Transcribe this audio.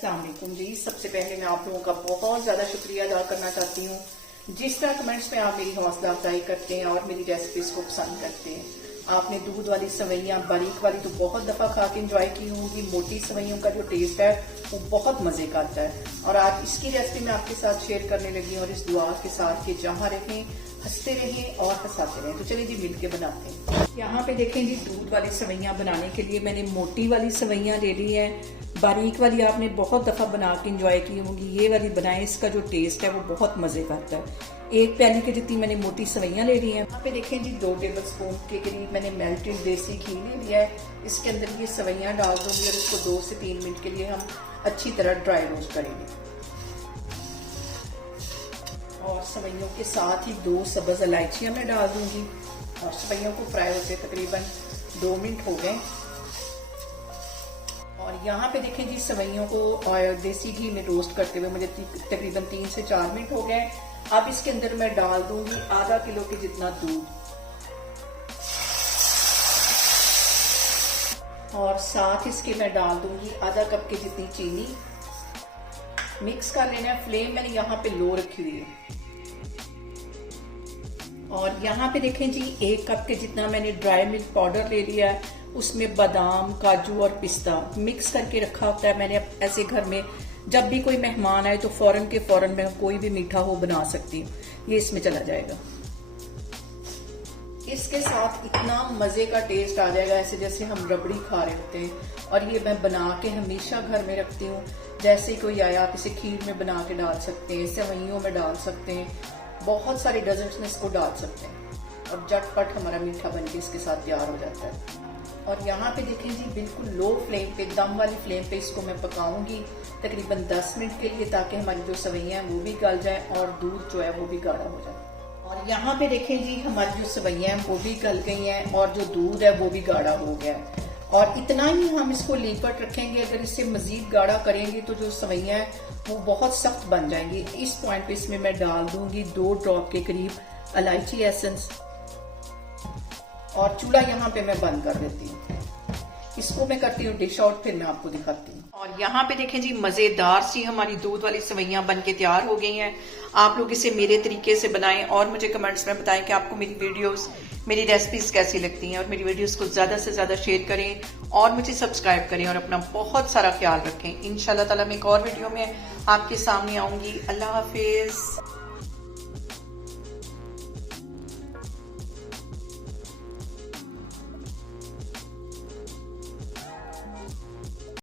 अस्सलाम वालेकुम जी। सबसे पहले मैं आप लोगों का बहुत ज़्यादा शुक्रिया अदा करना चाहती हूँ जिस तरह कमेंट्स में आप मेरी हौसला अफजाई करते हैं और मेरी रेसिपीज को पसंद करते हैं। आपने दूध वाली सवैयाँ बारीक वाली तो बहुत दफ़ा खा के इंजॉय की होंगी। मोटी सवैयों का जो टेस्ट है वो बहुत मज़े का आता है और आज इसकी रेसिपी मैं आपके साथ शेयर करने लगी हूँ और इस दुआ के साथ कि जहाँ रहें हंसते रहें और हंसाते रहें। तो चलिए जी मिल के बनाते हैं। यहाँ पे देखें जी दूध वाली सवैयाँ बनाने के लिए मैंने मोटी वाली सवैयाँ ले ली है। बारीक वाली आपने बहुत दफ़ा बना के इंजॉय की होंगी, ये वाली बनाएं, इसका जो टेस्ट है वो बहुत मज़े का आता है। एक प्याली के जितनी मैंने मोटी सवैयाँ ले ली हैं। यहाँ पे देखें जी 2 टेबल स्पून के करीब मैंने मेल्टेड देसी घी ले लिया है। इसके अंदर ये सवैयाँ डाल दूंगी और इसको 2 से 3 मिनट के लिए हम अच्छी तरह ड्राई रोस्ट करेंगे। और सवैयों के साथ ही 2 सब्ज़ इलायचियाँ मैं डाल दूंगी और सवैयों को फ्राई होते तकरीबन 2 मिनट हो गए। और यहाँ पे देखें जी सवैयों को देसी घी में रोस्ट करते हुए मुझे तकरीबन 3 से 4 मिनट हो गए। अब इसके अंदर मैं डाल दूंगी आधा किलो के जितना दूध और साथ इसके मैं डाल दूंगी आधा कप के जितनी चीनी। मिक्स कर लेना है। फ्लेम मैंने यहाँ पे लो रखी हुई है। और यहाँ पे देखें जी 1 कप के जितना मैंने ड्राई मिल्क पाउडर ले लिया है। उसमें बादाम, काजू और पिस्ता मिक्स करके रखा होता है मैंने। ऐसे घर में जब भी कोई मेहमान आए तो फौरन के फौरन मैं कोई भी मीठा हो बना सकती हूँ। ये इसमें चला जाएगा। इसके साथ इतना मजे का टेस्ट आ जाएगा ऐसे जैसे हम रबड़ी खा रहे होते हैं। और ये मैं बना के हमेशा घर में रखती हूँ। जैसे कोई आया आप इसे खीर में बना के डाल सकते हैं, सेवइयों में डाल सकते हैं, बहुत सारे डेजर्ट्स में इसको डाल सकते हैं और झटपट हमारा मीठा बनके इसके साथ तैयार हो जाता है। और यहाँ पे देखें जी बिल्कुल लो फ्लेम पे, दम वाली फ्लेम पे इसको मैं पकाऊंगी तकरीबन 10 मिनट के लिए ताकि हमारी जो सवैयाँ हैं वो भी गल जाए और दूध जो है वो भी गाढ़ा हो जाए। और यहाँ पे देखें जी हमारी जो सवैयाँ हैं वो भी गल गई हैं और जो दूध है वो भी गाढ़ा हो गया है। और इतना ही हम इसको लिपट रखेंगे। अगर इससे मजीद गाढ़ा करेंगे तो जो सवैयाँ हैं वो बहुत सख्त बन जाएंगी। इस पॉइंट पे इसमें मैं डाल दूंगी 2 ड्रॉप के करीब इलायची एसेंस और चूल्हा यहाँ पे मैं बंद कर देती हूँ। इसको मैं करती हूँ डिश आउट, फिर मैं आपको दिखाती हूँ। और यहाँ पे देखें जी मजेदार सी हमारी दूध वाली सवैयाँ बन के तैयार हो गई हैं। आप लोग इसे मेरे तरीके से बनाएं और मुझे कमेंट्स में बताएं कि आपको मेरी वीडियोस, मेरी रेसिपीज कैसी लगती हैं। और मेरी वीडियोस को ज्यादा से ज्यादा शेयर करें और मुझे सब्सक्राइब करें और अपना बहुत सारा ख्याल रखें। इंशाल्लाह ताला मैं एक और वीडियो में आपके सामने आऊंगी। अल्लाह हाफिज।